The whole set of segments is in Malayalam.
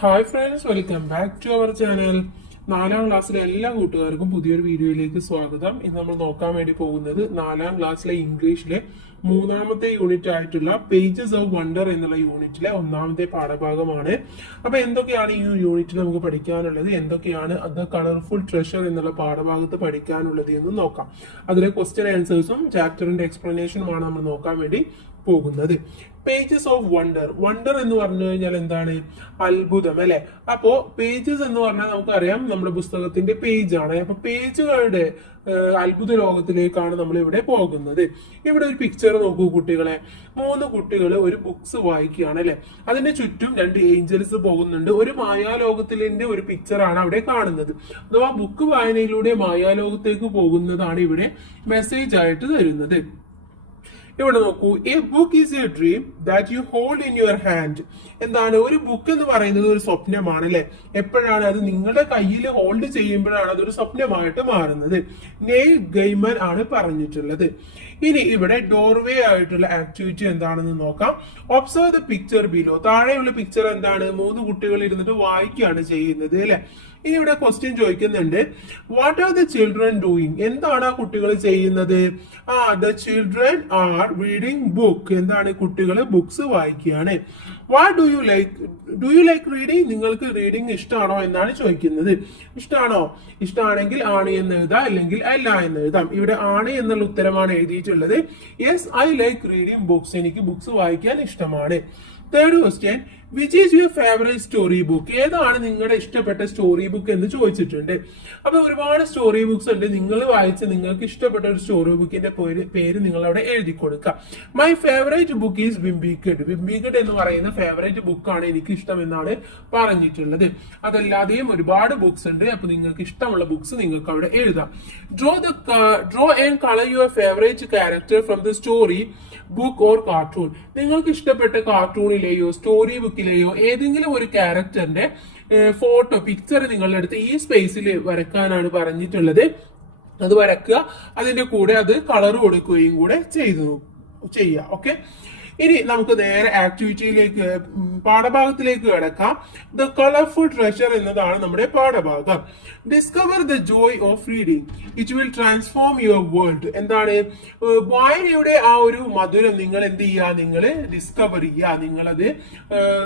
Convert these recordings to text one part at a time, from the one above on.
Hi friends, welcome back to our channel. 4ാം ക്ലാസ്സിലെ എല്ലാ കൂട്ടുകാർക്കും പുതിയൊരു വീഡിയോയിലേക്ക് സ്വാഗതം. ഇന്ന് നമ്മൾ നോക്കാൻ വേണ്ടി പോകുന്നത് 4ാം ക്ലാസ്സിലെ ഇംഗ്ലീഷിലെ 3ാമത്തെ യൂണിറ്റ് ആയിട്ടുള്ള പേജസ് ഓഫ് വണ്ടർ എന്നുള്ള യൂണിറ്റിലെ 1ാമത്തെ പാഠഭാഗമാണ്. അപ്പൊ എന്തൊക്കെയാണ് ഈ യൂണിറ്റിൽ നമുക്ക് പഠിക്കാനുള്ളത്, എന്തൊക്കെയാണ് ദ കളർഫുൾ ട്രഷർ എന്നുള്ള പാഠഭാഗത്ത് പഠിക്കാനുള്ളത് എന്ന് നോക്കാം. അതിലെ ക്വസ്റ്റ്യൻ ആൻസേഴ്സും ചാപ്റ്ററിന്റെ എക്സ്പ്ലനേഷനുമാണ് നമ്മൾ നോക്കാൻ വേണ്ടി പോകുന്നത്. Pages of wonder. വണ്ടർ എന്ന് പറഞ്ഞു കഴിഞ്ഞാൽ എന്താണ്? അത്ഭുതം, അല്ലെ? അപ്പോ പേജസ് എന്ന് പറഞ്ഞാൽ നമുക്കറിയാം നമ്മുടെ പുസ്തകത്തിന്റെ പേജ് ആണ്. അപ്പൊ പേജുകളുടെ അത്ഭുത ലോകത്തിലേക്കാണ് നമ്മൾ ഇവിടെ പോകുന്നത്. ഇവിടെ ഒരു പിക്ചർ നോക്കൂ കുട്ടികളെ. 3 കുട്ടികൾ ഒരു ബുക്സ് വായിക്കുകയാണ്, അല്ലെ? അതിന്റെ ചുറ്റും 2 ഏഞ്ചൽസ് പോകുന്നുണ്ട്. ഒരു മായാലോകത്തിന്റെ ഒരു പിക്ചറാണ് അവിടെ കാണുന്നത്. അഥവാ ബുക്ക് വായനയിലൂടെ മായാലോകത്തേക്ക് പോകുന്നതാണ് ഇവിടെ മെസ്സേജ് ആയിട്ട് തരുന്നത്. ഇവിടെ നോക്കൂ, A book is A dream that you hold in your hand. എന്താണ് ഒരു ബുക്ക് എന്ന് പറയുന്നത്? ഒരു സ്വപ്നമാണ്, അല്ലെ? എപ്പോഴാണ് അത് നിങ്ങളുടെ കയ്യിൽ ഹോൾഡ് ചെയ്യുമ്പോഴാണ് അതൊരു സ്വപ്നമായിട്ട് മാറുന്നത്. നെയിൽ ഗെയ്മൻ ആണ് പറഞ്ഞിട്ടുള്ളത്. ഇനി ഇവിടെ ഡോർവേ ആയിട്ടുള്ള ആക്ടിവിറ്റി എന്താണെന്ന് നോക്കാം. Observe the picture below. താഴെയുള്ള പിക്ചർ എന്താണ്? 3 കുട്ടികൾ ഇരുന്നിട്ട് വായിക്കുകയാണ് ചെയ്യുന്നത്, അല്ലെ? ഇനി ഇവിടെ ക്വസ്റ്റ്യൻ ചോദിക്കുന്നുണ്ട്, what are the children doing? എന്താണ് ആ കുട്ടികൾ ചെയ്യുന്നത്? The children are reading book. എന്താണ്? കുട്ടികൾ ബുക്സ് വായിക്കുകയാണ്. What do you like reading? നിങ്ങൾക്ക് റീഡിങ് ഇഷ്ടമാണോ എന്നാണ് ചോദിക്കുന്നത്. ഇഷ്ടമാണോ? ഇഷ്ടമാണെങ്കിൽ ആണ് എന്ന് എഴുതാം, അല്ലെങ്കിൽ അല്ല എന്ന് എഴുതാം. ഇവിടെ ആണ് എന്നുള്ള ഉത്തരമാണ് എഴുതിയിട്ടുള്ളത്. Yes, I like reading books. എനിക്ക് ബുക്സ് വായിക്കാൻ ഇഷ്ടമാണ്. Third question, which is your favourite story book? ഏതാണ് നിങ്ങളുടെ ഇഷ്ടപ്പെട്ട സ്റ്റോറി ബുക്ക് എന്ന് ചോദിച്ചിട്ടുണ്ട്. അപ്പൊ ഒരുപാട് സ്റ്റോറി ബുക്സ് ഉണ്ട്. നിങ്ങൾ വായിച്ച് നിങ്ങൾക്ക് ഇഷ്ടപ്പെട്ട ഒരു സ്റ്റോറി ബുക്കിന്റെ പേര് നിങ്ങൾ അവിടെ എഴുതി കൊടുക്കുക. My favourite book is wimpy kid. Wimpy kid എന്ന് പറയുന്ന ഫേവറേറ്റ് ബുക്കാണ് എനിക്ക് ഇഷ്ടം എന്നാണ് പറഞ്ഞിട്ടുള്ളത്. അതല്ലാതെയും ഒരുപാട് ബുക്സ് ഉണ്ട്. അപ്പൊ നിങ്ങൾക്ക് ഇഷ്ടമുള്ള ബുക്സ് നിങ്ങൾക്ക് അവിടെ എഴുതാം. Draw and colour your favourite character from the story book or cartoon. നിങ്ങൾക്ക് ഇഷ്ടപ്പെട്ട കാർട്ടൂണിലെയോ സ്റ്റോറി ബുക്കിലെയോ ഏതെങ്കിലും ഒരു ക്യാരക്ടറിന്റെ ഫോട്ടോ പിക്ചർ നിങ്ങളുടെ അടുത്ത് ഈ സ്പേസിൽ വരക്കാനാണ് പറഞ്ഞിട്ടുള്ളത്. അത് വരക്കുക, അതിന്റെ കൂടെ അത് കളർ കൊടുക്കുകയും കൂടെ ചെയ്യാം. ഓക്കെ, ഇനി നമുക്ക് നേരെ ആക്ടിവിറ്റിയിലേക്ക് പാഠഭാഗത്തിലേക്ക് കിടക്കാം. ദ കളർഫുൾ ട്രഷർ എന്നതാണ് നമ്മുടെ പാഠഭാഗം. Discover the joy of reading, it will transform your world. എന്താണ്? വായനയുടെ ആ ഒരു മധുരം നിങ്ങൾ എന്ത് ചെയ്യുക? നിങ്ങൾ ഡിസ്കവർ ചെയ്യുക, നിങ്ങളത്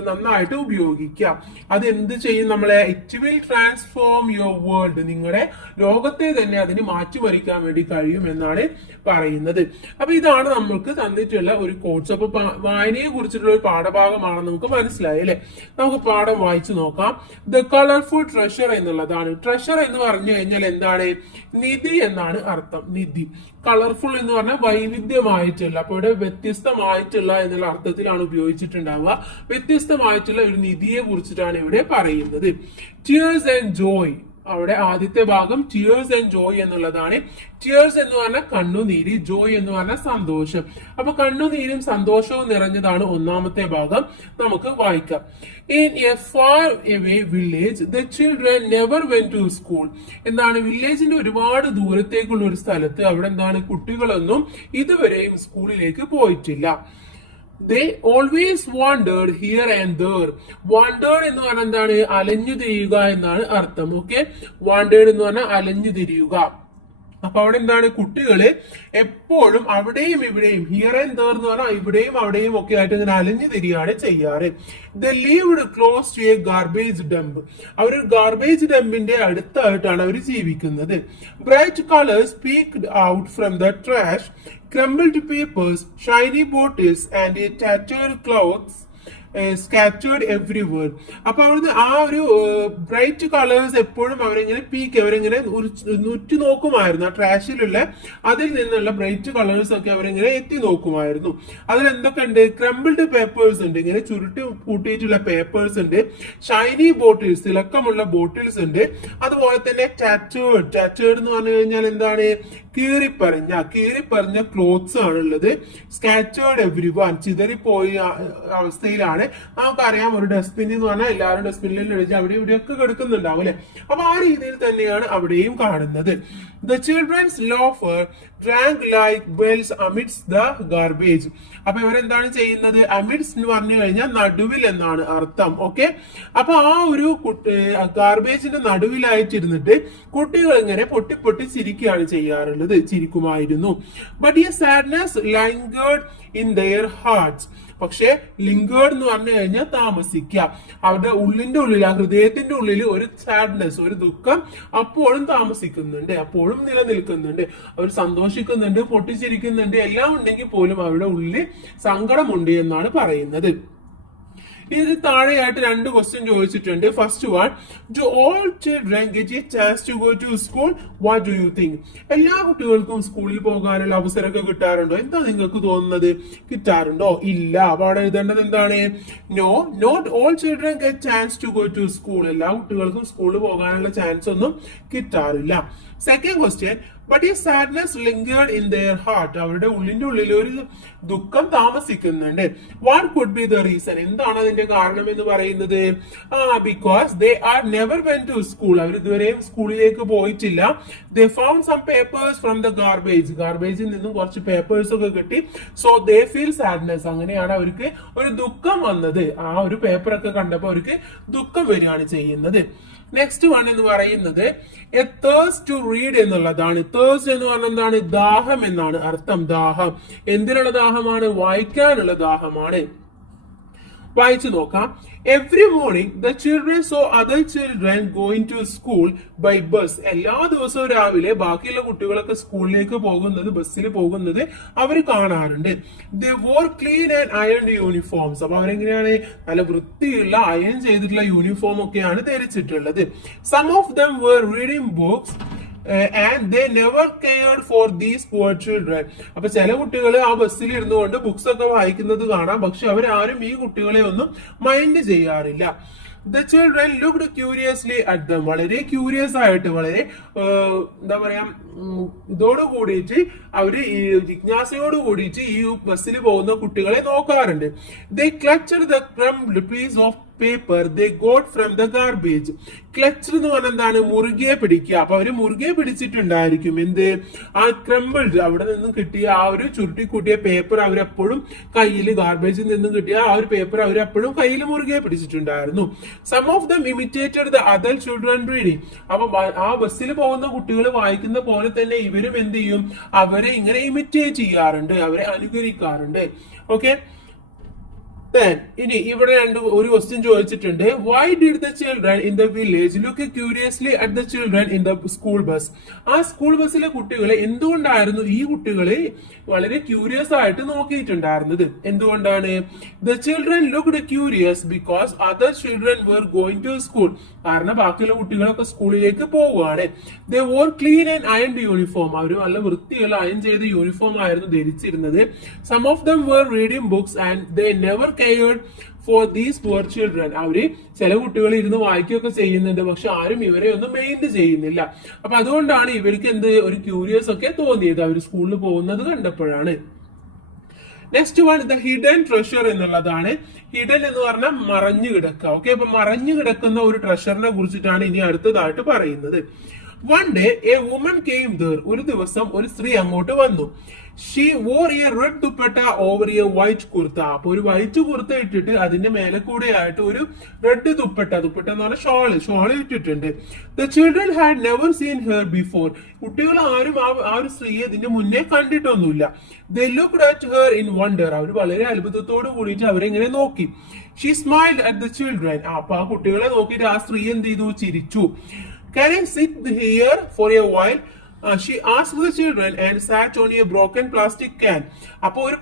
നന്നായിട്ട് ഉപയോഗിക്കുക. അത് എന്ത് ചെയ്യും നമ്മളെ? It will transform your world. നിങ്ങളുടെ ലോകത്തെ തന്നെ അതിന് മാറ്റിമറിക്കാൻ വേണ്ടി കഴിയും എന്നാണ് പറയുന്നത്. അപ്പൊ ഇതാണ് നമ്മൾക്ക് തന്നിട്ടുള്ള ഒരു കോഴ്സ്. അപ്പൊ വായനയെ കുറിച്ചിട്ടുള്ള ഒരു പാഠഭാഗമാണെന്ന് നമുക്ക് മനസ്സിലായി, അല്ലെ? നമുക്ക് പാഠം വായിച്ചു നോക്കാം. ദ കളർഫുൾ ട്രഷർ എന്നുള്ളതാണ്. ട്രഷർ എന്ന് പറഞ്ഞു കഴിഞ്ഞാൽ എന്താണ്? നിധി എന്നാണ് അർത്ഥം. നിധി. കളർഫുൾ എന്ന് പറഞ്ഞാൽ വൈവിധ്യമായിട്ടുള്ള, അപ്പൊ ഇവിടെ വ്യത്യസ്തമായിട്ടുള്ള എന്നുള്ള അർത്ഥത്തിലാണ് ഉപയോഗിച്ചിട്ടുണ്ടാവുക. വ്യത്യസ്തമായിട്ടുള്ള ഒരു നിധിയെ കുറിച്ചിട്ടാണ് ഇവിടെ പറയുന്നത്. Tears and Joy. അവിടെ ആദ്യത്തെ ഭാഗം ടിയേഴ്സ് ആൻഡ് ജോയ് എന്നുള്ളതാണ്. ടിയേഴ്സ് എന്ന് പറഞ്ഞാൽ കണ്ണുനീര്, ജോയ് എന്ന് പറഞ്ഞാൽ സന്തോഷം. അപ്പൊ കണ്ണുനീരും സന്തോഷവും നിറഞ്ഞതാണ് 1ാമത്തെ ഭാഗം. നമുക്ക് വായിക്കാം. In a far away village the children never went to school. എന്താണ്? വില്ലേജിന്റെ ഒരുപാട് ദൂരത്തേക്കുള്ള ഒരു സ്ഥലത്ത് അവിടെ എന്താണ്? കുട്ടികളൊന്നും ഇതുവരെയും സ്കൂളിലേക്ക് പോയിട്ടില്ല. They always wandered here and there. Wandered എന്ന് പറഞ്ഞാൽ എന്താണ്? അലഞ്ഞു തിരിയുക എന്നാണ് അർത്ഥം. ഓക്കെ, wandered എന്ന് പറഞ്ഞാൽ അലഞ്ഞു തിരിയുക. അപ്പൊ അവിടെ എന്താണ്? കുട്ടികള് എപ്പോഴും അവിടെയും ഇവിടെയും, ഹിയർ ആൻഡ് ദർ എന്ന് പറഞ്ഞാൽ ഇവിടെയും അവിടെയും ഒക്കെ ആയിട്ട് ഇങ്ങനെ അലഞ്ഞു തിരിയാണ് ചെയ്യാറ്. They lived close to a garbage dump. അവർ ഗാർബേജ് ഡംപിന്റെ അടുത്തായിട്ടാണ് അവർ ജീവിക്കുന്നത്. Bright colours peeked out from the trash, crumbled papers, shiny bottles and tattered clothes scattered everywhere. അപ്പൊ അവിടുന്ന് ആ ഒരു ബ്രൈറ്റ് കളേഴ്സ് എപ്പോഴും അവരിങ്ങനെ അവരിങ്ങനെ ഉറ്റു നോക്കുമായിരുന്നു. ആ ട്രാഷിലുള്ള അതിൽ നിന്നുള്ള ബ്രൈറ്റ് കളേഴ്സ് ഒക്കെ അവരിങ്ങനെ എത്തി നോക്കുമായിരുന്നു. അതിൽ എന്തൊക്കെ ഉണ്ട്? ക്രംബിൾഡ് പേപ്പേഴ്സ് ഉണ്ട്, ഇങ്ങനെ ചുരുട്ടി കൂട്ടിയിട്ടുള്ള പേപ്പേഴ്സ് ഉണ്ട്. ഷൈനി ബോട്ടിൽസ്, തിളക്കമുള്ള ബോട്ടിൽസ് ഉണ്ട്. അതുപോലെ തന്നെ ടാറ്റേർഡ് എന്ന് പറഞ്ഞു കഴിഞ്ഞാൽ എന്താണ്? കീറിപ്പറഞ്ഞ ക്ലോത്ത്സ് ആണുള്ളത്. സ്കാറ്റേർഡ് എവ്രിവൺ, ചിതറിപ്പോയ അവസ്ഥയിലാണ് ആണ്. നമുക്കറിയാം ഒരു ഡസ്റ്റ്ബിൻ എന്ന് പറഞ്ഞാൽ എല്ലാവരും ഡസ്റ്റ്ബിനിൽ എഴുതി അവിടെ ഇവിടെയൊക്കെ കിടക്കുന്നുണ്ടാവും അല്ലെ. അപ്പൊ ആ രീതിയിൽ തന്നെയാണ് അവിടെയും കാണുന്നത്. The children's loafer drank like bells amidst the garbage. അപ്പൊ ഇവരെന്താണ് ചെയ്യുന്നത്? അമിഡ്സ് എന്ന് പറഞ്ഞു കഴിഞ്ഞാൽ നടുവിൽ എന്നാണ് അർത്ഥം. ഓക്കെ, അപ്പൊ ആ ഒരു ഗാർബേജിന്റെ നടുവിലായിട്ടിരുന്നിട്ട് കുട്ടികൾ ഇങ്ങനെ പൊട്ടി പൊട്ടി ചിരിക്കുകയാണ് ചെയ്യാറുള്ളത്, ചിരിക്കുമായിരുന്നു. ബട്ട് ഈ sadness lingered in there hearts. പക്ഷെ ലിംഗേർഡ് എന്ന് പറഞ്ഞു കഴിഞ്ഞാൽ താമസിക്കുക. അവരുടെ ഉള്ളിന്റെ ഉള്ളിൽ, ആ ഹൃദയത്തിന്റെ ഉള്ളിൽ ഒരു സാഡ്നെസ്, ഒരു ദുഃഖം അപ്പോഴും താമസിക്കുന്നുണ്ട്, അപ്പോഴും നിലനിൽക്കുന്നുണ്ട്. അവർ സന്തോഷിക്കുന്നുണ്ട്, പൊട്ടിച്ചിരിക്കുന്നുണ്ട്, എല്ലാം ഉണ്ടെങ്കിൽ പോലും അവരുടെ ഉള്ളിൽ സങ്കടമുണ്ട് എന്നാണ് പറയുന്നത്. ഇതിന് താഴെയായിട്ട് 2 ക്വസ്റ്റ്യൻ ചോദിച്ചിട്ടുണ്ട്. First one, do all children get a chance to go to school? What do you think? എല്ലാ കുട്ടികൾക്കും സ്കൂളിൽ പോകാനുള്ള അവസരമൊക്കെ കിട്ടാറുണ്ടോ? എന്താ നിങ്ങൾക്ക് തോന്നുന്നത്? കിട്ടാറുണ്ടോ? ഇല്ല. അപ്പൊ അവിടെ എഴുതേണ്ടത് എന്താണ്? No, not all children get chance to go to school. എല്ലാ കുട്ടികൾക്കും സ്കൂളിൽ പോകാനുള്ള ചാൻസ് ഒന്നും കിട്ടാറില്ല. സെക്കൻഡ് ക്വസ്റ്റ്യൻ, ബട്ട് ഈ sadness lingered in their heart. അവരുടെ ഉള്ളിന്റെ ഉള്ളിൽ ഒരു ദുഃഖം താമസിക്കുന്നുണ്ട്. What could be the reason? എന്താണ് അതിന്റെ കാരണം എന്ന് പറയുന്നത്? Because they are never went to school. അവർ ഇതുവരെയും സ്കൂളിലേക്ക് പോയിട്ടില്ല. They found some papers from the garbage. ഗാർബേജിൽ നിന്നും കുറച്ച് പേപ്പേഴ്സ് ഒക്കെ കിട്ടി. So they feel sadness. അങ്ങനെയാണ് അവർക്ക് ഒരു ദുഃഖം വന്നത്. ആ ഒരു പേപ്പറൊക്കെ കണ്ടപ്പോൾ അവർക്ക് ദുഃഖം വരികയാണ് ചെയ്യുന്നത്. നെക്സ്റ്റ് വൺ എന്ന് പറയുന്നത് എ തേഴ്സ്റ്റ് ടു റീഡ് എന്നുള്ളതാണ്. തേഴ്സ്റ്റ് എന്ന് പറഞ്ഞാൽ എന്താണ്? ദാഹം എന്നാണ് അർത്ഥം. ദാഹം എന്തിനുള്ള ദാഹമാണ്? വായിക്കാനുള്ള ദാഹമാണ്. വായിച്ചു നോക്കാം. Every morning the children saw other children going to school by bus. എല്ലാ ദിവസവും രാവിലെ ബാക്കിയുള്ള കുട്ടികളൊക്കെ സ്കൂളിലേക്ക് പോകുന്നത്, ബസ്സിൽ പോകുന്നത് അവർ കാണാറുണ്ട്. They wore clean and ironed uniforms. അപ്പൊ അവരെങ്ങനെയാണ്? നല്ല വൃത്തിയുള്ള അയൺ ചെയ്തിട്ടുള്ള യൂണിഫോം ഒക്കെയാണ് ധരിച്ചിട്ടുള്ളത്. Some of them were reading books and they never cared for these poor children. അപ്പൊ ചില കുട്ടികൾ ആ ബസ്സിൽ ഇരുന്നുകൊണ്ട് ബുക്സ് ഒക്കെ വായിക്കുന്നത് കാണാം, പക്ഷെ അവരാരും ഈ കുട്ടികളെ ഒന്നും മൈൻഡ് ചെയ്യാറില്ല. The children looked curiously at dum. വളരെ ക്യൂരിയസ് ആയിട്ട്, വളരെ എന്താ പറയാ, ഇതോട് കൂടിയിട്ട് അവര് ഈ ജിജ്ഞാസയോട് കൂടിയിട്ട് ഈ ബസ്സിൽ പോകുന്ന കുട്ടികളെ നോക്കാറുണ്ട്. They clutched the crumpled piece of paper they got from the garbage. Clutch എന്ന് പറഞ്ഞാൽ എന്താണ്? മുറുകെ പിടിക്കുക. അപ്പൊ അവര് മുറുകെ പിടിച്ചിട്ടുണ്ടായിരിക്കും എന്ത്? ആ ക്രംബിൾഡ്, അവിടെ നിന്നും കിട്ടിയ ആ ഒരു ചുരുട്ടിക്കൂട്ടിയ പേപ്പർ അവരെപ്പോഴും കയ്യിൽ, ഗാർബേജിൽ നിന്നും കിട്ടിയ ആ ഒരു പേപ്പർ അവരെപ്പോഴും കയ്യിൽ മുറുകെ പിടിച്ചിട്ടുണ്ടായിരുന്നു. Some of them imitated the other children reading. അപ്പൊ ആ ബസ്സിൽ പോകുന്ന കുട്ടികൾ വായിക്കുന്ന പോലെ തന്നെ ഇവരും എന്ത് ചെയ്യും? അവരെ ഇങ്ങനെ ഇമിറ്റേറ്റ് ചെയ്യാറുണ്ട്, അവരെ അനുകരിക്കാറുണ്ട്. ഓക്കെ, ഇനി ഇവിടെ ഒരു ക്വസ്റ്റ്യൻ ചോദിച്ചിട്ടുണ്ട്. Why did the children in the village look curiously at the children in the school bus? ആ സ്കൂൾ ബസ്സിലെ കുട്ടികളെ എന്തുകൊണ്ടായിരുന്നു ഈ കുട്ടികളെ വളരെ ക്യൂരിയസ് ആയിട്ട് നോക്കിയിട്ടുണ്ടായിരുന്നത്? എന്തുകൊണ്ടാണ്? The children looked curious because other children were going to school. കാരണം ബാക്കിയുള്ള കുട്ടികളൊക്കെ സ്കൂളിലേക്ക് പോവുകയാണ്. They wore clean and ironed uniform. അവർ നല്ല വൃത്തിയുള്ള അയൺ ചെയ്ത യൂണിഫോം ആയിരുന്നു ധരിച്ചിരുന്നത്. Some of them were reading books and they never cared for these poor children. അവര് ചില കുട്ടികൾ ഇരുന്ന് വായിക്കുകയൊക്കെ ചെയ്യുന്നുണ്ട്, പക്ഷെ ആരും ഇവരെ ഒന്നും മെയിൻറ്റ് ചെയ്യുന്നില്ല. അപ്പൊ അതുകൊണ്ടാണ് ഇവർക്ക് ഒരു ക്യൂരിയസ് ഒക്കെ തോന്നിയത്, അവർ സ്കൂളിൽ പോകുന്നത് കണ്ടപ്പോഴാണ്. Next one the hidden treasure എന്നുള്ളതാണ്. ഹിഡൻ എന്ന് പറഞ്ഞാൽ മറഞ്ഞു കിടക്കുക. ഓക്കെ, അപ്പൊ മറഞ്ഞു കിടക്കുന്ന ഒരു ട്രഷറിനെ കുറിച്ചിട്ടാണ് ഇനി അടുത്തതായിട്ട് പറയുന്നത്. One day a woman came there. ഒരു ദിവസം ഒരു സ്ത്രീ അങ്ങോട്ട് വന്നു. She wore a red dupatta over a white kurta. അപ്പൊ ഒരു വൈറ്റ് കുർത്ത ഇട്ടിട്ട് അതിന്റെ മേലെ കൂടെ ആയിട്ട് ഒരു റെഡ് ദുപ്പട്ട എന്ന് പറഞ്ഞ ഷോള് ഇട്ടിട്ടുണ്ട്. The children had never seen her before. കുട്ടികൾ ആരും ആ ഒരു സ്ത്രീയെ ഇതിന്റെ മുന്നേ കണ്ടിട്ടൊന്നുമില്ല. They looked at her in wonder. അവർ വളരെ അത്ഭുതത്തോട് കൂടിയിട്ട് അവരെങ്ങനെ നോക്കി. She smiled at the children. അപ്പൊ ആ കുട്ടികളെ നോക്കിയിട്ട് ആ സ്ത്രീ എന്ത് ചെയ്തു? ചിരിച്ചു. Can I sit here for a while? She asked the children and sat on a broken plastic can. അപ്പൊ ഒരു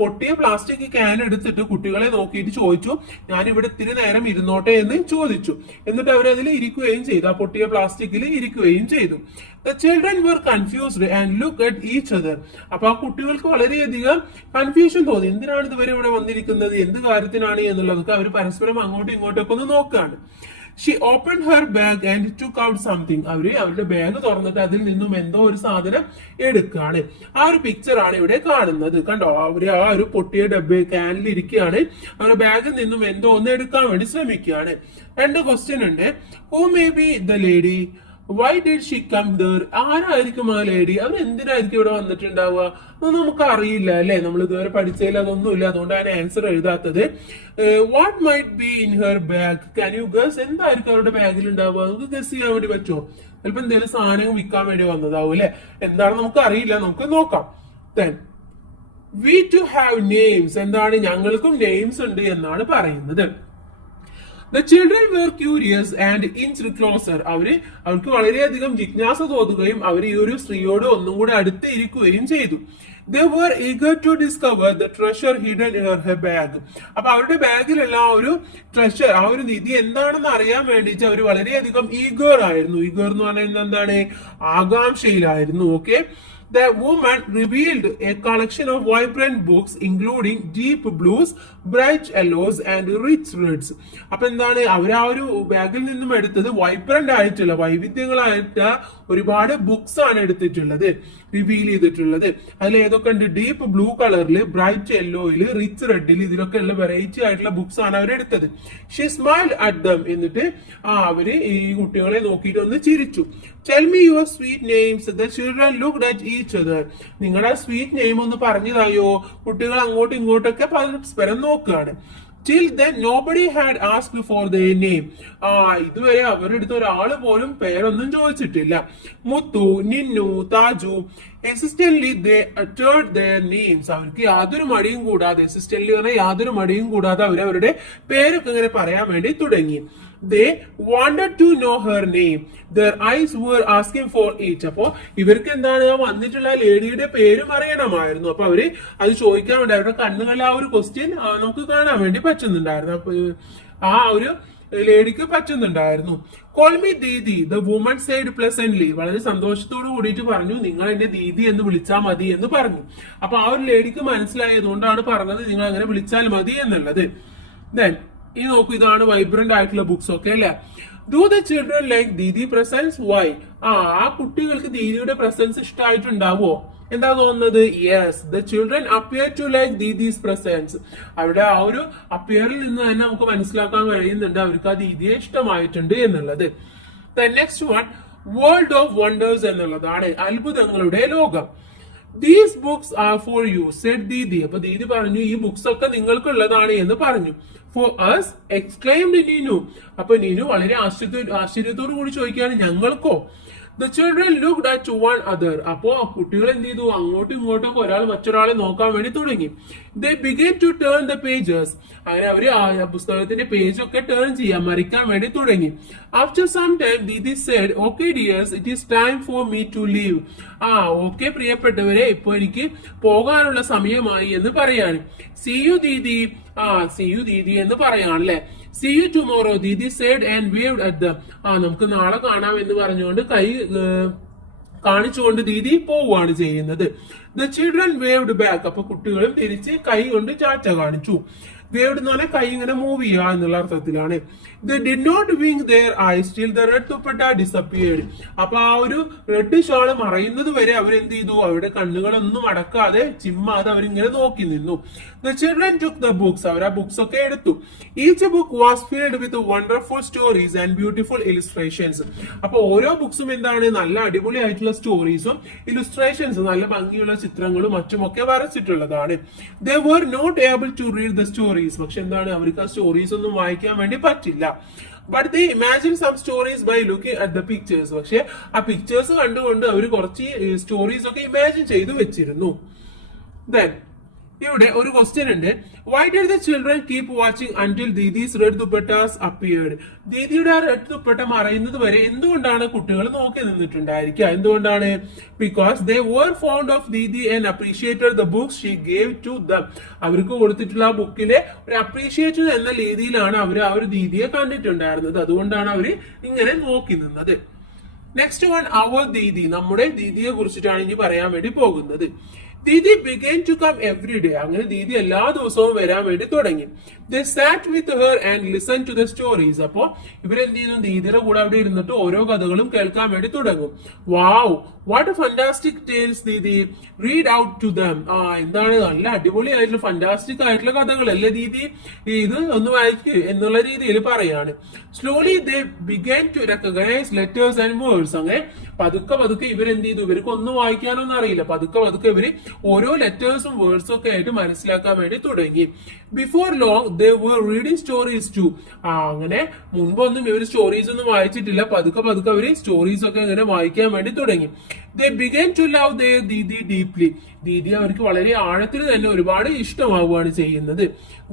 പൊട്ടിയ പ്ലാസ്റ്റിക് ക്യാൻ എടുത്തിട്ട് കുട്ടികളെ നോക്കിയിട്ട് ചോദിച്ചു, ഞാൻ ഇവിടെ ഇത്തിരി നേരം ഇരുന്നോട്ടെ എന്ന് ചോദിച്ചു. എന്നിട്ട് അവരതിൽ ഇരിക്കുകയും ചെയ്തു, ആ പൊട്ടിയ പ്ലാസ്റ്റിക്കിൽ ഇരിക്കുകയും ചെയ്തു. The children were confused and looked at each other. അപ്പൊ ആ കുട്ടികൾക്ക് വളരെയധികം കൺഫ്യൂഷൻ തോന്നി. എന്തിനാണ് ഇതുവരെ ഇവിടെ വന്നിരിക്കുന്നത്, എന്ത് കാര്യത്തിനാണ് എന്നുള്ളതൊക്കെ അവർ പരസ്പരം അങ്ങോട്ടും ഇങ്ങോട്ടൊക്കെ ഒന്ന് നോക്കുകയാണ്. She open her bag and took out something. അവരുടെ ബാഗ് തുറന്നിട്ട് അതിൽ നിന്നും എന്തോ ഒരു സാധനം എടുക്കുകയാണ്. ആ ഒരു പിക്ചർ ആണ് ഇവിടെ കാണുന്നത്. കണ്ടോ, അവര് ആ ഒരു പൊട്ടിയ ഡബ്ബ ക്യാനിൽ ഇരിക്കുകയാണ്. അവരുടെ ബാഗിൽ നിന്നും എന്തോ ഒന്ന് എടുക്കാൻ വേണ്ടി ശ്രമിക്കുകയാണ്. രണ്ട് ക്വസ്റ്റ്യൻ ഉണ്ട്. Who may be the lady, why did she come there? ആരായിരിക്കും ആ ലേഡി? അവർ എന്തിനായിരിക്കും ഇവിടെ വന്നിട്ടുണ്ടാവുക? നമുക്ക് അറിയില്ല അല്ലെ, നമ്മൾ ഇതുവരെ പഠിച്ചതിൽ അതൊന്നുമില്ല, അതുകൊണ്ടാണ് ആൻസർ എഴുതാത്തത്. What might be in her bag, can you guess? എന്തായിരിക്കും അവരുടെ ബാഗിൽ ഉണ്ടാവുക? നമുക്ക് ഗസ് ചെയ്യാൻ വേണ്ടി പറ്റുമോ? ചിലപ്പോ എന്തെങ്കിലും സാധനങ്ങൾ വിൽക്കാൻ വേണ്ടി വന്നതാവും അല്ലെ, എന്താണ് നമുക്ക് അറിയില്ല, നമുക്ക് നോക്കാം. Then we to have names, എന്താണ്, ഞങ്ങൾക്കും നെയിംസ് ഉണ്ട് എന്നാണ് പറയുന്നത്. The children were curious and inched closer. അവർക്ക് വളരെയധികം ജിജ്ഞാസ തോന്നുകയും അവർ ഈ ഒരു സ്ത്രീയോട് ഒന്നും കൂടെ അടുത്ത് ഇരിക്കുകയും ചെയ്തു. They were eager to discover the treasure hidden in her bag. അപ്പൊ അവരുടെ ബാഗിലുള്ള ആ ഒരു ട്രഷർ, ആ ഒരു നിധി എന്താണെന്ന് അറിയാൻ വേണ്ടിയിട്ട് അവർ വളരെയധികം ഈഗർ ആയിരുന്നു. ഈഗർ എന്ന് പറയുന്നത് എന്താണ്, ആകാംക്ഷയിലായിരുന്നു. Okay. The woman revealed a collection of vibrant books including deep blues, bright yellows and rich reds. അപ്പൊ എന്താണ്, അവർ ആ ഒരു ബാഗിൽ നിന്നും എടുത്തത് വൈബ്രന്റ് ആയിട്ടുള്ള, വൈവിധ്യങ്ങളായിട്ട് ഒരുപാട് ബുക്സ് ആണ് എടുത്തിട്ടുള്ളത്, റിവീൽ ചെയ്തിട്ടുള്ളത്. അതിൽ ഏതൊക്കെ ഉണ്ട്? ഡീപ്പ് ബ്ലൂ കളറിൽ, ബ്രൈറ്റ് യെല്ലോയില്, റിച്ച് റെഡിൽ, ഇതിലൊക്കെ ഉള്ള വെറൈറ്റി ആയിട്ടുള്ള ബുക്സ് ആണ് അവർ എടുത്തത്. She smiled at dum. എന്നിട്ട് അവര് ഈ കുട്ടികളെ നോക്കിയിട്ട് ഒന്ന് ചിരിച്ചു. Tell me your sweet names. The children looked at each other. നിങ്ങളുടെ സ്വീറ്റ് നെയിം ഒന്ന് പറഞ്ഞതായോ? കുട്ടികൾ അങ്ങോട്ടും ഇങ്ങോട്ടൊക്കെ പരസ്പരം നോക്കുകയാണ്. Till then nobody had asked for their name. ഇതുവരെ അവരുടെ അടുത്ത് ഒരാള് പോലും പേരൊന്നും ചോദിച്ചിട്ടില്ല. മുത്തു, നിന്നു, താജു. Existently they uttered their names. അവർക്ക് യാതൊരു മടിയും കൂടാതെ, എക്സിസ്റ്റന്റ്ലി പറഞ്ഞാൽ യാതൊരു മടിയും കൂടാതെ അവരവരുടെ പേരൊക്കെ ഇങ്ങനെ പറയാൻ വേണ്ടി തുടങ്ങി. They wanted to know her name. Their eyes were asking for it. അപ്പോ ഇവർക്ക് എന്താണ്, വന്നിട്ടുള്ള ലേഡിയുടെ പേരും അറിയണമായിരുന്നു. അപ്പൊ അവര് അത് ചോദിക്കാൻ വേണ്ടി അവരുടെ കണ്ണുകളിൽ ആ ഒരു ക്വസ്റ്റ്യൻ നമുക്ക് കാണാൻ വേണ്ടി പറ്റുന്നുണ്ടായിരുന്നു. അപ്പൊ ആ ഒരു ലേഡിക്ക് പറ്റുന്നുണ്ടായിരുന്നു. Call me Didi, the woman said pleasantly. വളരെ സന്തോഷത്തോട് കൂടിയിട്ട് പറഞ്ഞു, നിങ്ങൾ എന്നെ ദീദി എന്ന് വിളിച്ചാൽ മതി എന്ന് പറഞ്ഞു. അപ്പൊ ആ ഒരു ലേഡിക്ക് മനസ്സിലായതുകൊണ്ടാണ് പറഞ്ഞത് നിങ്ങൾ അങ്ങനെ വിളിച്ചാൽ മതി എന്നുള്ളത്. ദെൻ ഈ നോക്കൂ, ഇതാണ് വൈബ്രന്റ് ആയിട്ടുള്ള ബുക്സ് ഒക്കെ അല്ലെ. Do the children like Didi presence? Why? ആ കുട്ടികൾക്ക് ദീദിയുടെ പ്രസൻസ് ഇഷ്ടമായിട്ടുണ്ടാവോ? എന്താ തോന്നുന്നത്? Yes, the children appear to like Didi's presence. അവിടെ ആ ഒരു അപ്പിയറിൽ നിന്ന് തന്നെ നമുക്ക് മനസ്സിലാക്കാൻ കഴിയുന്നുണ്ട് അവർക്ക് ആ ദീദിയെ ഇഷ്ടമായിട്ടുണ്ട് എന്നുള്ളത്. The next one, world of wonders എന്നുള്ളതാണ്, അത്ഭുതങ്ങളുടെ ലോകം. These books are for you said Didi. അപ്പൊ ദീദി പറഞ്ഞു, ഈ ബുക്സ് ഒക്കെ നിങ്ങൾക്കുള്ളതാണ് എന്ന് പറഞ്ഞു. For us exclaimed Neenu. അപ്പൊ നീനു വളരെ ആശ്ചര്യത്തോടു കൂടി ചോദിക്കുകയാണ്, ഞങ്ങൾക്കോ? The children looked at one other. അപ്പോ കുട്ടികൾ എന്ത് ചെയ്തു, അങ്ങോട്ടും ഇങ്ങോട്ടും ഒരാൾ മറ്റൊരാളെ നോക്കാൻ വേണ്ടി തുടങ്ങി. They began to turn the pages. അങ്ങനെ അവര് ആ പുസ്തകത്തിന്റെ പേജ് ഒക്കെ ടേൺ ചെയ്യാൻ, മറിക്കാൻ വേണ്ടി തുടങ്ങി. After some time Didi said, okay dears, it is time for me to leave. Okay പ്രിയപ്പെട്ടവരെ, ഇപ്പൊ എനിക്ക് പോകാനുള്ള സമയമായി എന്ന് പറയാണ്. See you Didi. See you Didi എന്ന് പറയാണല്ലേ. See you tomorrow, Didi said and waved at them. നമുക്ക് നാളെ കാണാം എന്ന് പറഞ്ഞുകൊണ്ട് കൈ കാണിച്ചുകൊണ്ട് ദീദി പോവുകയാണ് ചെയ്യുന്നത്. The children waved back. അപ്പൊ കുട്ടികളും തിരിച്ച് കൈ കൊണ്ട് ചാച്ച കാണിച്ചു. വേവ്ഡ് എന്ന് പറഞ്ഞാൽ കൈ ഇങ്ങനെ മൂവ് ചെയ്യുക എന്നുള്ള അർത്ഥത്തിലാണ്. They did not wink their eyes till the red dupatta disappeared. അപ്പൊ ആ ഒരു റെഡ് ഷാള് മറയുന്നത് വരെ അവരെന്ത് ചെയ്തു, അവരുടെ കണ്ണുകളൊന്നും അടക്കാതെ ചിമ്മാതെ അവരിങ്ങനെ നോക്കി നിന്നു. The children took the books. അവർ ആ ബുക്സ് ഒക്കെ എടുത്തു. Each book was filled with wonderful stories and beautiful illustrations. അപ്പൊ ഓരോ ബുക്സും എന്താണ്, നല്ല അടിപൊളിയായിട്ടുള്ള സ്റ്റോറീസും ഇലുസ്ട്രേഷൻസ്, നല്ല ഭംഗിയുള്ള ചിത്രങ്ങളും മറ്റുമൊക്കെ വരച്ചിട്ടുള്ളതാണ്. They were not able to read the stories. പക്ഷെ എന്താണ്, അവർക്ക് ആ സ്റ്റോറീസ് ഒന്നും വായിക്കാൻ വേണ്ടി പറ്റില്ല. But they imagined some stories by looking at the pictures. പക്ഷെ ആ പിക്ചേഴ്സ് കണ്ടുകൊണ്ട് അവർ കുറച്ച് സ്റ്റോറീസ് ഒക്കെ ഇമാജിൻ ചെയ്തു വെച്ചിരുന്നു. Then ഇവിടെ ഒരു ക്വസ്റ്റ്യൻ ഉണ്ട്. Why did the children keep watching until Didi's red dupattas appeared? ദീദിയുടെ ആ റെഡ് ദുപ്പട്ട മറയുന്നത് വരെ എന്തുകൊണ്ടാണ് കുട്ടികൾ നോക്കി നിന്നിട്ടുണ്ടായിരിക്കുക? എന്തുകൊണ്ടാണ്? Because they were fond of Didi and appreciated the books she gave to them. അവർക്ക് കൊടുത്തിട്ടുള്ള ആ ബുക്കിലെ ഒരു അപ്രീഷിയേഷൻ എന്ന രീതിയിലാണ് അവർ ആ ഒരു ദീദിയെ കണ്ടിട്ടുണ്ടായിരുന്നത്. അതുകൊണ്ടാണ് അവര് ഇങ്ങനെ നോക്കി നിന്നത്. നെക്സ്റ്റ് വൺ, അവർ ദീദി. നമ്മുടെ ദീദിയെ കുറിച്ചിട്ടാണ് ഇനി പറയാൻ വേണ്ടി പോകുന്നത്. Didi began to come every day. അങ്ങനെ ദീദി എല്ലാ ദിവസവും വരാൻ വേണ്ടി തുടങ്ങി. They sat with her and listened to the stories. അപ്പോ ഇവരെന്ത് ചെയ്യുന്നു, ദീദിയുടെ കൂടെ അവിടെ ഇരുന്നിട്ട് ഓരോ കഥകളും കേൾക്കാൻ വേണ്ടി തുടങ്ങും. Wow, what a fantastic tales, Didi. Read out to them. എന്താണ് നല്ല അടിപൊളിയായിട്ടുള്ള ഫന്റാസ്റ്റിക് ആയിട്ടുള്ള കഥകളല്ലേ ദീദി, ഇത് ഒന്ന് വായിക്കൂ എന്നുള്ള രീതിയിൽ പറയാണ്. Slowly they began to recognize letters and words. അങ്ങനെ പതുക്കെ പതുക്കെ ഇവരെന്ത് ചെയ്തു, ഇവർക്ക് ഒന്നും വായിക്കാനൊന്നും അറിയില്ല. പതുക്കെ പതുക്കെ ഇവര് ഓരോ ലെറ്റേഴ്സും വേർഡ്സും ഒക്കെ ആയിട്ട് മനസ്സിലാക്കാൻ വേണ്ടി തുടങ്ങി. Before long they were reading stories too. അങ്ങനെ മുൻപൊന്നും ഇവർ സ്റ്റോറീസ് ഒന്നും വായിച്ചിട്ടില്ല. പതുക്കെ പതുക്കെ അവര് സ്റ്റോറീസ് ഒക്കെ ഇങ്ങനെ വായിക്കാൻ വേണ്ടി തുടങ്ങി. They began to love their Didi deeply. Didi അവർക്ക് വളരെ ആഴത്തിൽ തന്നെ ഒരുപാട് ഇഷ്ടമാവുകയാണ് ചെയ്യുന്നത്.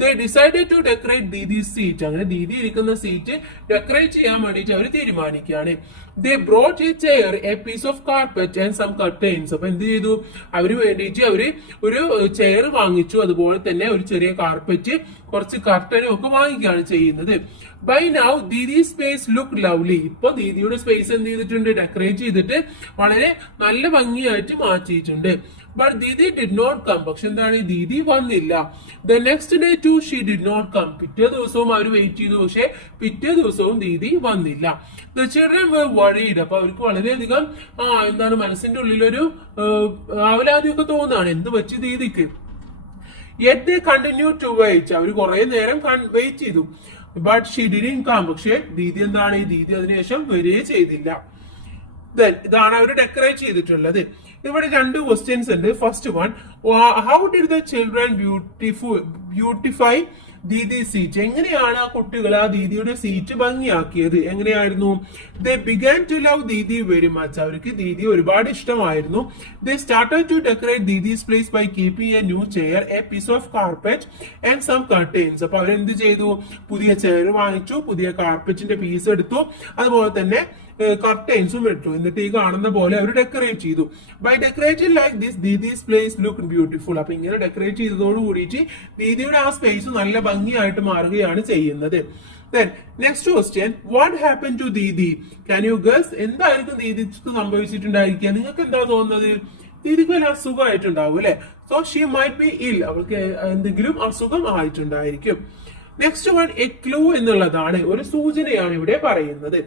They decided to decorate ദീദി's seat. അങ്ങനെ ദീദി ഇരിക്കുന്ന സീറ്റ് ഡെക്കറേറ്റ് ചെയ്യാൻ വേണ്ടിയിട്ട് അവർ തീരുമാനിക്കുകയാണ്. They brought a chair, a piece of carpet and some curtains. അപ്പൊ എന്ത് ചെയ്തു, അവര് വേണ്ടിയിട്ട് അവര് ഒരു ചെയർ വാങ്ങിച്ചു, അതുപോലെ തന്നെ ഒരു ചെറിയ കാർപ്പറ്റ്, കുറച്ച് കർട്ടനും ഒക്കെ വാങ്ങിക്കുകയാണ് ചെയ്യുന്നത്. Buy now Didi space look lovely. ഇപ്പൊ ദീദിയുടെ സ്പേസ് എന്ത് ചെയ്തിട്ടുണ്ട്, ഡെക്കറേറ്റ് ചെയ്തിട്ട് വളരെ നല്ല ഭംഗിയായിട്ട് മാറ്റിയിട്ടുണ്ട്. But Didi did not come. പക്ഷെ എന്താണ്, ദീദി വന്നില്ല. The next day too she did not come. പിറ്റേ ദിവസവും അവർ വെയിറ്റ് ചെയ്തു, പക്ഷെ പിറ്റേ ദിവസവും ദീദി വന്നില്ല. The children were worried. അപ്പൊ അവർക്ക് വളരെയധികം എന്താണ് മനസ്സിന്റെ ഉള്ളിലൊരു ആവലാതിയൊക്കെ തോന്നുകയാണ്, എന്ത് പറ്റി ദീദിക്ക്. Yet they continued to wait. അവർ കുറെ നേരം വെയിറ്റ് ചെയ്തു. But she didn't come. പക്ഷെ ദീദി എന്താണ്, ദീദി അതിനുശേഷം വരികയേ ചെയ്തില്ല. ഇതാണ് അവർ ഡെക്കറേറ്റ് ചെയ്തിട്ടുള്ളത്. ഇവിടെ രണ്ട് ക്വസ്റ്റ്യൻസ് ഉണ്ട്. First one, how did the children beautify Didi seat. എങ്ങനെയാണ് ആ കുട്ടികൾ ആ ദീദിയുടെ സീറ്റ് ഭംഗിയാക്കിയത്, എങ്ങനെയായിരുന്നു. They began to love Didi very much. അവർക്ക് ദീദി ഒരുപാട് ഇഷ്ടമായിരുന്നു. They started to decorate Didi's place by keeping a new chair, a piece of carpet and some curtains. അപ്പൊ അവരെന്ത് ചെയ്തു, പുതിയ ചെയർ വാങ്ങിച്ചു, പുതിയ കാർപ്പറ്റിന്റെ പീസ് എടുത്തു, അതുപോലെ തന്നെ കർട്ടൻസും ഇട്ടു. എന്നിട്ട് ഈ കാണുന്ന പോലെ അവർ ഡെക്കറേറ്റ് ചെയ്തു. By decorating like this Didi's place look beautiful. അപ്പൊ ഇങ്ങനെ ഡെക്കറേറ്റ് ചെയ്തതോട് കൂടിയിട്ട് ദീദിയുടെ ആ സ്പേസ് നല്ല ഭംഗിയായിട്ട് മാറുകയാണ് ചെയ്യുന്നത്. Then next question, what happened to Didi? Can you guess? എന്തായിരിക്കും ദീദിക്ക് സംഭവിച്ചിട്ടുണ്ടായിരിക്കുക? നിങ്ങൾക്ക് എന്താ തോന്നുന്നത്? ദീദിക്ക് വല്ല അസുഖമായിട്ടുണ്ടാവും അല്ലെ? സോ ഷീ മൈറ്റ് ബി ഇൽ. അവൾക്ക് എന്തെങ്കിലും അസുഖം ആയിട്ടുണ്ടായിരിക്കും. നെക്സ്റ്റ് വൺ, എ ക്ലൂ എന്നുള്ളതാണ്, ഒരു സൂചനയാണ് ഇവിടെ പറയുന്നത്.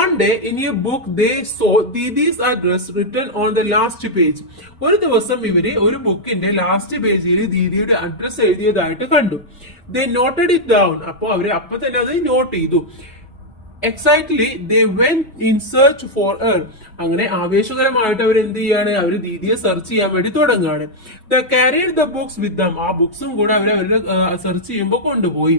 One day in a book they saw Didi's address written on the last page. ഒരു ദിവസം ഇവര് ഒരു ബുക്കിന്റെ ലാസ്റ്റ് പേജിൽ ദീദിയുടെ അഡ്രസ് എഴുതിയതായിട്ട് കണ്ടു. They noted it down. അപ്പൊ അവര് അപ്പൊ തന്നെ അത് നോട്ട് ചെയ്തു. Excitedly they went in search for her. അങ്ങനെ ആവേശകരമായിട്ട് അവർ എന്ത് ചെയ്യാണ്, അവർ ദീദിയെ സെർച്ച് ചെയ്യാൻ വേണ്ടി തുടങ്ങുകയാണ്. They carried the books with them. ആ ബുക്സും കൂടെ അവരുടെ സെർച്ച് ചെയ്യുമ്പോൾ കൊണ്ടുപോയി.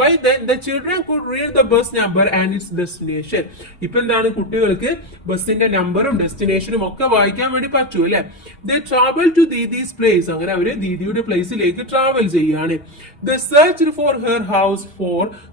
By then the children could read the bus number and its destination. ഇപ്പൊ എന്താണ്, കുട്ടികൾക്ക് ബസിന്റെ നമ്പറും ഡെസ്റ്റിനേഷനും ഒക്കെ വായിക്കാൻ വേണ്ടി പറ്റൂ അല്ലെ. They travel to Didi's place. അങ്ങനെ അവര് ദീദിയുടെ പ്ലേസിലേക്ക് ട്രാവൽ ചെയ്യാണ്. The search for her house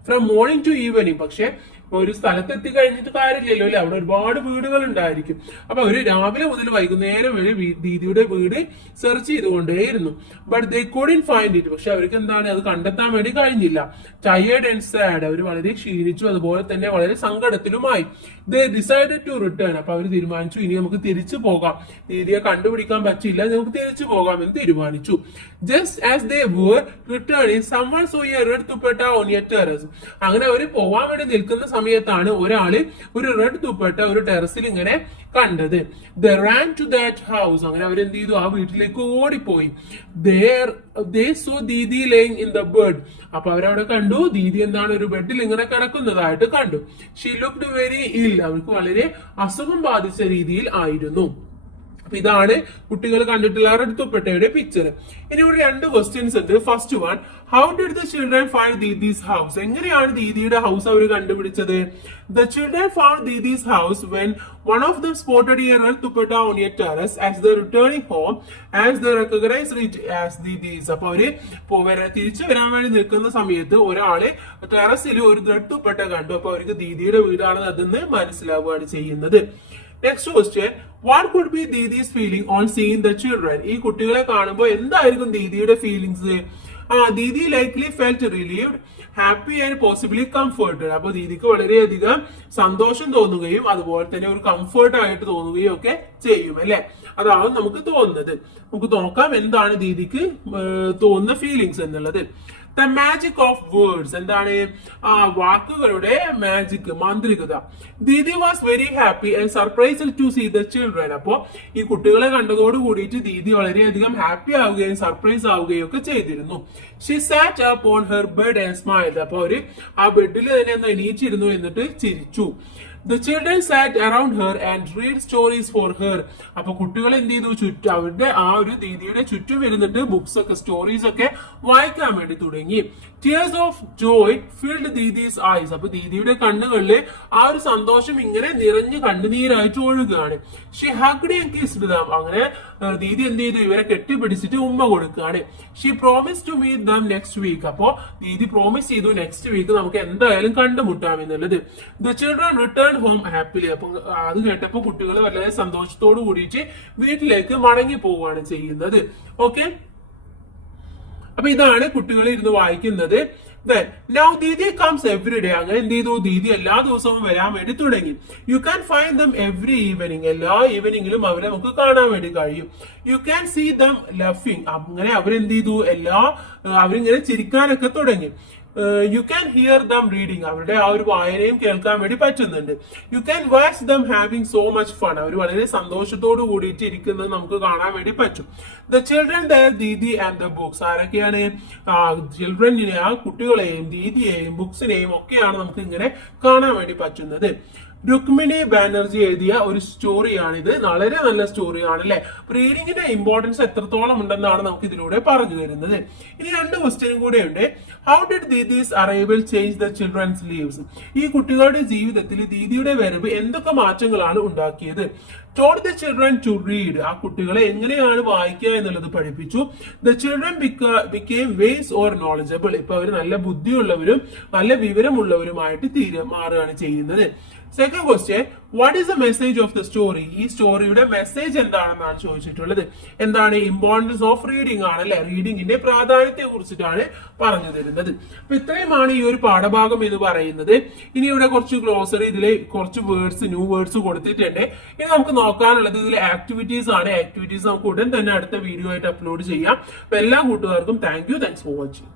from morning to evening. പക്ഷെ ഒരു സ്ഥലത്ത് എത്തി കഴിഞ്ഞിട്ട് കാര്യമില്ലല്ലോ അല്ലെ, അവിടെ ഒരുപാട് വീടുകൾ ഉണ്ടായിരിക്കും. അപ്പൊ അവര് രാവിലെ മുതൽ വൈകുന്നേരം വരെ ദീദിയുടെ വീട് സെർച്ച് ചെയ്തുകൊണ്ടേയിരുന്നു. But they couldn't find it. പക്ഷെ അവർക്ക് എന്താണ്, അത് കണ്ടെത്താൻ വേണ്ടി കഴിഞ്ഞില്ല. Tired and sad. അവർ വളരെ ക്ഷീണിച്ചു, അതുപോലെ തന്നെ വളരെ സങ്കടത്തിലുമായി. They decided to return. അപ്പൊ അവർ തീരുമാനിച്ചു, ഇനി നമുക്ക് തിരിച്ചു പോകാം, ദീദിയെ കണ്ടുപിടിക്കാൻ പറ്റില്ല, നമുക്ക് തിരിച്ചു പോകാം എന്ന് തീരുമാനിച്ചു. Just as they were returning someone saw a red dupatta on a terrace. അങ്ങനെ അവർ പോവാൻ വേണ്ടി നിൽക്കുന്ന സമയത്താണ് ഒരാള് ഒരു റെഡ് ദുപ്പട്ട ഒരു ടെറസിൽ ഇങ്ങനെ കണ്ടത്. They ran to that house. അങ്ങനെ അവരെന്ത് ചെയ്തു, ആ വീട്ടിലേക്ക് ഓടിപ്പോയി. They saw Didi laying in the bed. അപ്പൊ അവരവിടെ കണ്ടു, ദീദി എന്താണ് ഒരു ബെഡിൽ ഇങ്ങനെ കിടക്കുന്നതായിട്ട് കണ്ടു. She looked very ill. അവർക്ക് വളരെ അസുഖം ബാധിച്ച രീതിയിൽ ആയിരുന്നു. ഇതാണ് കുട്ടികൾ കണ്ടിട്ടുള്ള റെഡ് ദുപ്പട്ടയുടെ പിക്ചർ. ഇനി ഇവിടെ രണ്ട് ക്വസ്റ്റ്യൻസ് ഉണ്ട്. First one, how did the children find Didi's house. എങ്ങനെയാണ് ദീദിയുടെ ഹൗസ് അവർ കണ്ടുപിടിച്ചത്? The children found Didi's house when one of them spotted a red dupatta on a terrace as they returning home as they recognized it as ദീദീസ്. അപ്പൊ അവര് തിരിച്ചു വരാൻ വേണ്ടി നിൽക്കുന്ന സമയത്ത് ഒരാള് ടെറസിൽ ഒരു റെഡ് ദുപ്പട്ട കണ്ടു. അപ്പൊ അവർക്ക് ദീദിയുടെ വീടാണെന്ന് അതെന്ന് മനസ്സിലാവുകയാണ് ചെയ്യുന്നത്. Next question, what could be Didi's feeling on seeing the children. ഈ കുട്ടികളെ കാണുമ്പോൾ എന്തായിരിക്കും ദീദിയുടെ feelings? Didi likely felt relieved, happy and possibly comforted. അപ്പൊ ദീദിക്ക് വളരെയധികം സന്തോഷം തോന്നുകയും അതുപോലെ തന്നെ ഒരു കംഫർട്ട് ആയിട്ട് തോന്നുകയും ഒക്കെ ചെയ്യും അല്ലെ. അതാണ് നമുക്ക് തോന്നുന്നത്. നമുക്ക് നോക്കാം എന്താണ് ദീദിക്ക് തോന്നുന്ന ഫീലിങ്സ് എന്നുള്ളത്. ദ മാജിക് ഓഫ് വേർഡ്സ്, എന്താണ് ആ വാക്കുകളുടെ മാജിക്, മാന്ത്രികത. Didi was very happy and surprised to see the children. അപ്പോ ഈ കുട്ടികളെ കണ്ടതോട് കൂടിയിട്ട് ദീദി വളരെയധികം ഹാപ്പി ആവുകയും സർപ്രൈസ് ആവുകയും ഒക്കെ ചെയ്തിരുന്നു. She sat up on her bed and smiled. അപ്പൊ അവര് ആ ബെഡിൽ തന്നെ ഒന്ന് എണീച്ചിരുന്നു, എന്നിട്ട് ചിരിച്ചു. The children sat around her and read stories for her. അപ്പൊ കുട്ടികൾ എന്ത് ചെയ്തു, ചുറ്റും അവരുടെ ആ ഒരു ദീദിയുടെ ചുറ്റും വരുന്നിട്ട് ബുക്സ് ഒക്കെ സ്റ്റോറീസ് ഒക്കെ വായിക്കാൻ വേണ്ടി തുടങ്ങി. Tears of joy filled ദീദീസ് eyes. അപ്പൊ ദീദിയുടെ കണ്ണുകളിൽ ആ ഒരു സന്തോഷം ഇങ്ങനെ നിറഞ്ഞ് കണ്ണുനീരായിട്ട് ഒഴുകുകയാണ്. She hugged and kissed them. അങ്ങനെ ദീദി എന്ത് ചെയ്തു, ഇവരെ കെട്ടിപ്പിടിച്ചിട്ട് ഉമ്മ കൊടുക്കുകയാണ്. She promised to meet them next week. അപ്പോ ദീദി പ്രോമിസ് ചെയ്തു നെക്സ്റ്റ് വീക്ക് നമുക്ക് എന്തായാലും കണ്ടുമുട്ടാം എന്നുള്ളത്. The children returned home happily. അപ്പൊ അത് കേട്ടപ്പോ കുട്ടികൾ വളരെ സന്തോഷത്തോട് കൂടിയിട്ട് വീട്ടിലേക്ക് മടങ്ങി പോവുകയാണ് ചെയ്യുന്നത്. ഓക്കെ, അപ്പൊ ഇതാണ് കുട്ടികൾ ഇരുന്ന് വായിക്കുന്നത്. Then now Didi comes every day. അങ്ങനെ എന്ത് ചെയ്തു, ദീദി എല്ലാ ദിവസവും വരാൻ വേണ്ടി തുടങ്ങി. You can find them every evening. എല്ലാ ഈവനിങ്ങിലും അവരെ നമുക്ക് കാണാൻ വേണ്ടി കഴിയും. You can see them laughing. അങ്ങനെ അവരെന്ത് ചെയ്തു, അവരിങ്ങനെ ചിരിക്കാനൊക്കെ തുടങ്ങി. You can hear them reading. അവരുടെ ആ ഒരു വായനയും കേൾക്കാൻ വേണ്ടി പറ്റുന്നുണ്ട്. You can watch them having so much fun. അവർ വളരെ സന്തോഷത്തോട് കൂടിയിട്ട് ഇരിക്കുന്നത് നമുക്ക് കാണാൻ വേണ്ടി പറ്റും. The children there, Didi and the books. ആരൊക്കെയാണ്? ചിൽഡ്രനിനെ, ആ കുട്ടികളെയും ദീദിയെയും ബുക്സിനെയും ഒക്കെയാണ് നമുക്ക് ഇങ്ങനെ കാണാൻ വേണ്ടി പറ്റുന്നത്. രുക്മിണി ബാനർജി എഴുതിയ ഒരു സ്റ്റോറിയാണിത്. വളരെ നല്ല സ്റ്റോറിയാണ് അല്ലെ. റീഡിങ്ങിന്റെ ഇമ്പോർട്ടൻസ് എത്രത്തോളം ഉണ്ടെന്നാണ് നമുക്ക് ഇതിലൂടെ പറഞ്ഞു തരുന്നത്. ഇനി 2 ക്വസ്റ്റ്യനും കൂടെ ഉണ്ട്. How did Didi's arrival change the children's lives? ഈ കുട്ടികളുടെ ജീവിതത്തിൽ ദീദിയുടെ വരവ് എന്തൊക്കെ മാറ്റങ്ങളാണ് ഉണ്ടാക്കിയത്? Taught the children to read. ആ കുട്ടികളെ എങ്ങനെയാണ് വായിക്കുക എന്നുള്ളത് പഠിപ്പിച്ചു. The children became wise or knowledgeable. ഇപ്പൊ അവർ നല്ല ബുദ്ധിയുള്ളവരും നല്ല വിവരമുള്ളവരുമായിട്ട് മാറുകയാണ് ചെയ്യുന്നത്. Second question, what is the message of the story? ഈ സ്റ്റോറിയുടെ മെസ്സേജ് എന്താണെന്നാണ് ചോദിച്ചിട്ടുള്ളത്. എന്താണ്? ഇമ്പോർട്ടൻസ് ഓഫ് റീഡിംഗ് ആണ് അല്ലെ. റീഡിങ്ങിന്റെ പ്രാധാന്യത്തെ കുറിച്ചിട്ടാണ് പറഞ്ഞു തരുന്നത്. അപ്പൊ ഇത്രയുമാണ് ഈ ഒരു പാഠഭാഗം എന്ന് പറയുന്നത്. ഇനി ഇവിടെ കുറച്ച് ഗ്ലോസറി, ഇതിലെ കുറച്ച് ന്യൂ വേർഡ്സ് കൊടുത്തിട്ടുണ്ട്. ഇനി നമുക്ക് നോക്കാനുള്ളത് ഇതിലെ ആക്ടിവിറ്റീസ് ആണ്. ആക്ടിവിറ്റീസ് നമുക്ക് ഉടൻ തന്നെ അടുത്ത വീഡിയോ ആയിട്ട് അപ്ലോഡ് ചെയ്യാം. അപ്പൊ എല്ലാ കൂട്ടുകാർക്കും താങ്ക്സ് ഫോർ വാച്ചിങ്.